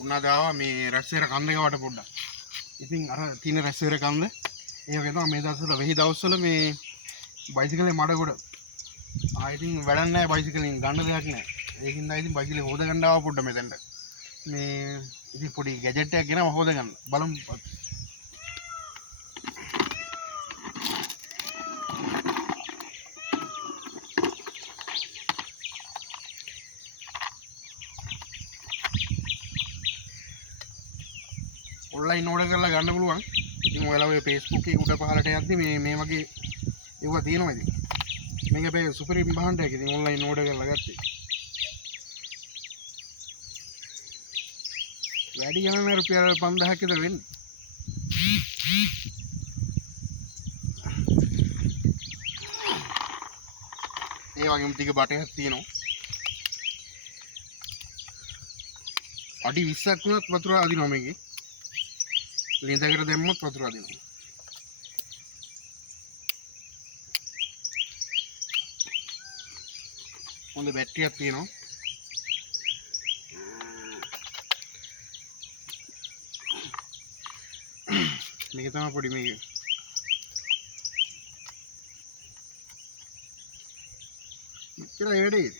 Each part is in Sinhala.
උන්නාද ආවා මේ රැස්වීර කන්ද ගාවට පොඩ්ඩක්. ඉතින් අර තියෙන රැස්වීර කන්ද ඒ වගේ තමයි මේ දවස්වල වෙහි දවස්වල මේ බයිසිකලේ මඩගොඩ ඉතින් වැඩක් නැහැ බයිසිකලෙන් ගන්න දෙයක් නැහැ. ඒකින්ද ඉතින් බයිසිකලේ හොද ගන්න ආවා පොඩ්ඩක් මෙතෙන්ට. මේ ඉතින් පොඩි ගැජට් එකක් ගෙනම හොද ගන්න. බලමු. ඔන්ලයින් ඕඩර් කරලා ගන්න පුළුවන්. ඉතින් ඔයාලා ඔය Facebook එකේ උඩ පහළට යද්දි මේ වගේ ඒවා තියෙනවා ඉතින්. මේක අපේ සුපිරිම භාණ්ඩයක්. ඉතින් ඔන්ලයින් ඕඩර් කරලා ගත්තේ. වැඩි ගණන් රුපියල් 5000ක් විතර වෙන්නේ. ඒ වගේම ටික බටයක් තියෙනවා. අඩි 20ක් වුණත් වතුර අදිනවා මේකේ. ලින්දකට දැම්මොත් වතුර අදිනවා. හොඳ බැටරියක් තියෙනවා. මේක තමයි පොඩි මේක. මෙච්චර වැඩේ.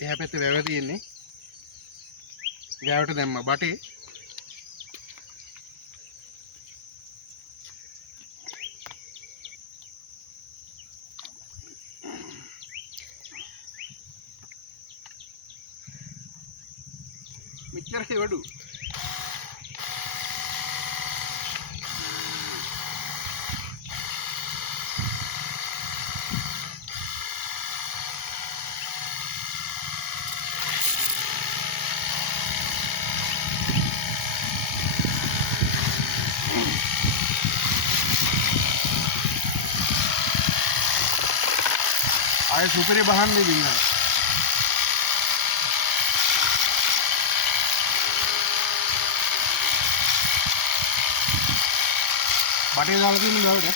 එහා පැත්තේ වැව තියෙන්නේ. වැවට දැම්ම බටේ. මෙච්චරයි වඩු. आए सुपरी बहान नहीं दिया बाटे डाल के नहीं डाल के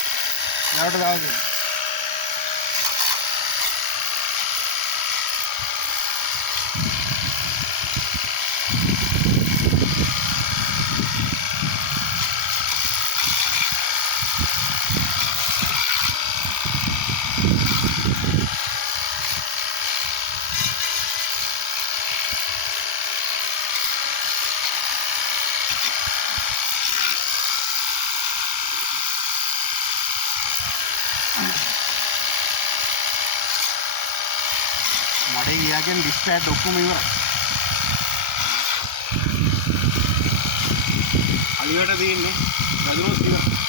මඩේ ගියාගෙන ඩිස්පෑච් ඔක්කොම ඉවරයි. අලියට තියෙන්නේ ගදුනොත් ඉවරයි.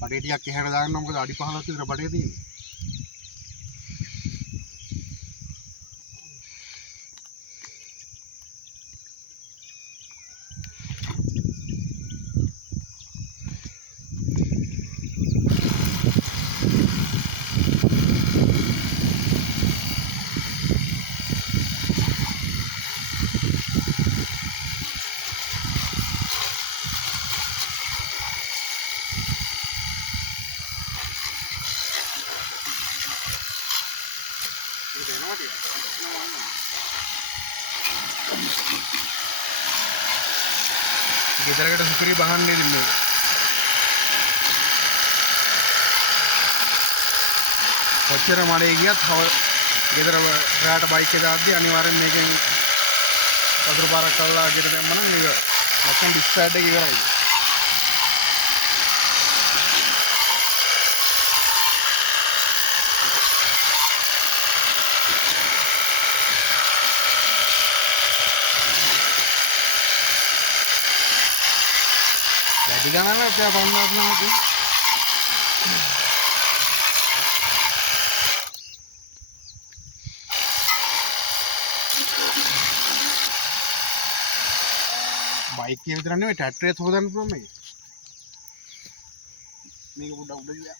බඩේ ටිකක් එහාට දාන්න මොකද අඩි 15ක් විතර බඩේ තියෙන්නේ. ගෙදරකට සුපිරි බහන්නේ දෙන්නේ. කොච්චර මඩේ ගියත් ගෙදර රාට බයික් එක දාද්දි අනිවාර්යෙන් මේකෙන් වතුර පාරක් කළා ගෙදර දැම්ම නම් ඒක නැත්නම් ඩිස්චාර්ජ් එක ඉවරයි. වැඩි ගණන් අපේ පන්දාත් නැති බයික් එක විතර නෙවෙයි ට්‍රැක්ටරේත් හොදන්න පුළුවන් මේක. මේක පොඩ්ඩක් උඩ ගියා.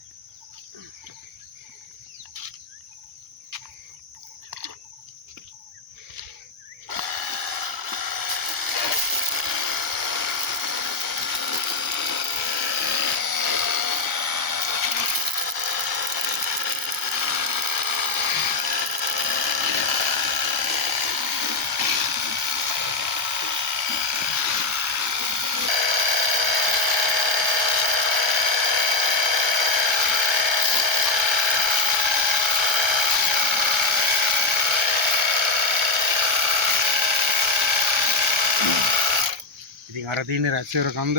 ඉතින් අර තියෙන රැස්වර කන්ද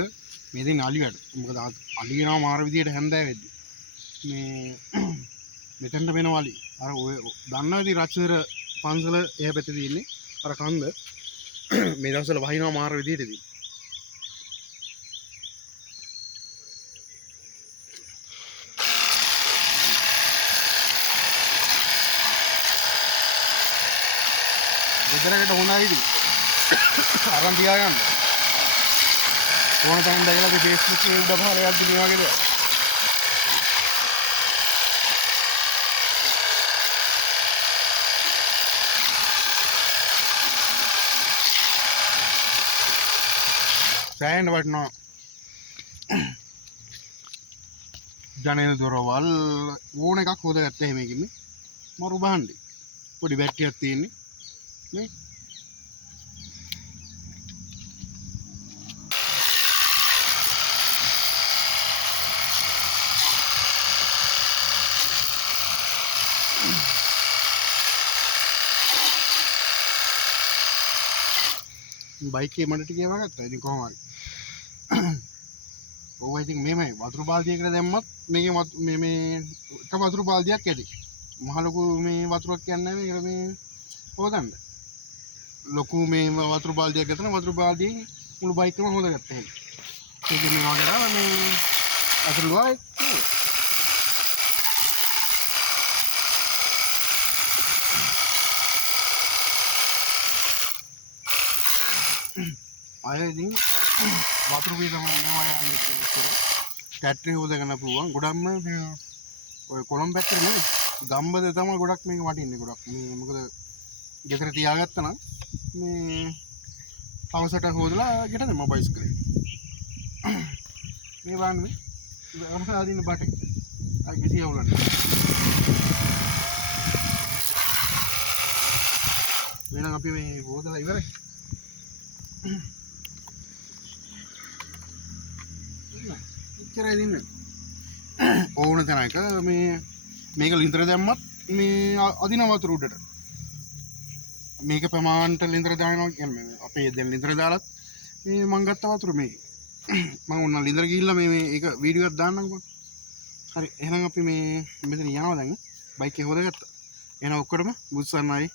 මේ දින් අලි වැඩ. මොකද අලි වෙනවා මාර විදියට හැන්දෑ වෙද්දි. මේ මෙතනට වෙනවා අලි. අර ඔය දන්නවා ඉතින් රැස්වර පන්සල එහා පැත්තේ තියෙන්නේ. අර කන්ද මේ දවස්වල වහිනවා මාර විදියට ඉතින්. ගෙදරකට හොඳයි ඉතින්. අරන් තියාගන්න. ඕන තැනින් දැකලා අපි Facebook එකේ උඩ පහල යද්දි මේ වගේ දේවල්. සෑහෙන වටනවා. ජනේල දොරවල් ඕන එකක් හොදගත්තා එහෙම එකකින් නේ. මරු බහන්නේ. පොඩි බැටරියක් තියෙන්නේ. නේ? බයික් එකේ මඩ ටිකේ වගත්තා. ඉතින් කොහොම හරි. ඕවා ඉතින් මේ වතුර බාල්දියකට දැම්මත් මේකේ මේ එක වතුර බාල්දියක් ඇති. මහ ලොකු මේ වතුරක් යන්නේ නැහැ මේකට මේ හොදන්න. ලොකු මේ වතුර බාල්දියක් ගත්තා වතුර බාල්දියේ මුළු බයික් එකම හොදගත්තා එහෙම. ඒක මේ වගේ දාලා මේ වතුර ලුවා අය ඉතින් වතුර පිටම යනවා යන්නේ කියලා ටැට්‍රි හොදගෙන පුළුවන්. ගොඩක්ම ඔය කොළඹ පැත්තේ නෙමෙයි ගම්බද තමයි ගොඩක් මේක වටින්නේ ගොඩක්. මේ මොකද ගෙදර තියාගත්තා නම් මේ අවසට හොදලා ගෙට දෙන්න මොබයිල්ස් කරේ. මේ බලන්න මේ අමතක අදින්න බටේ. අය කිසි අවුලක් නැහැ. එහෙනම් අපි මේ හොදලා ඉවරයි. ඉච්චරයි දින්නේ. ඕන තැනක මේක ලින්දර දැම්මත් මේ අදින වතුර උඩට. මේක ප්‍රමාණයට ලින්දර දානවා කියන්නේ අපේ දැන් ලින්දර දාලත් මේ මං ගත්ත වතුර මේ මම උන්න ලින්දර ගිහිල්ලා මේ ඒක වීඩියෝ එකක් දාන්නම්කෝ. හරි එහෙනම් අපි මේ මෙතන යනවා දැන් බයික් එක හොදගත්තා. එහෙනම් ඔක්කොටම බුත්සන්නයි